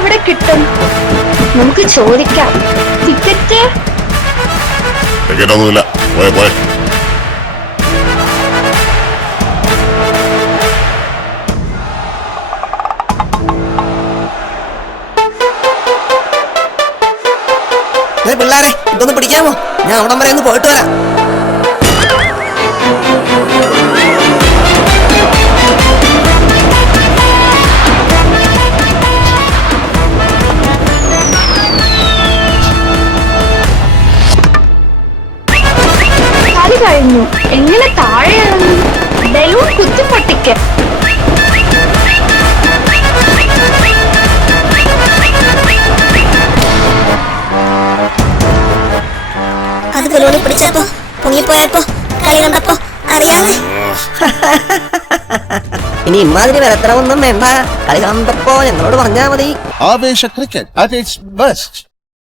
എവിടെ കിട്ടും? നമുക്ക് ചോദിക്കാം. ടിക്കറ്റ് ഒന്നുമില്ല. പോയെ പോയെ. പിള്ളേരെ ഇതൊന്ന് പിടിക്കാമോ? ഞാൻ അവിടം വരെ ഒന്ന് പോയിട്ട് വരാം. കളി കഴിഞ്ഞു. എങ്ങനെ താഴെ ഇറങ്ങി? ബലൂൺ കുത്തിപ്പൊട്ടിക്ക്. അത് ബലൂണിൽ പിടിച്ചപ്പോ പൊങ്ങിപ്പോയപ്പോ കളി കണ്ടപ്പോ അറിയാതെ. ഇനി ഇമാതിരി വരത്തരവൊന്നും വേണ്ട. കളി കണ്ടപ്പോ ഞങ്ങളോട് പറഞ്ഞാ മതി. ആവേശ ക്രിക്കറ്റ് at its best.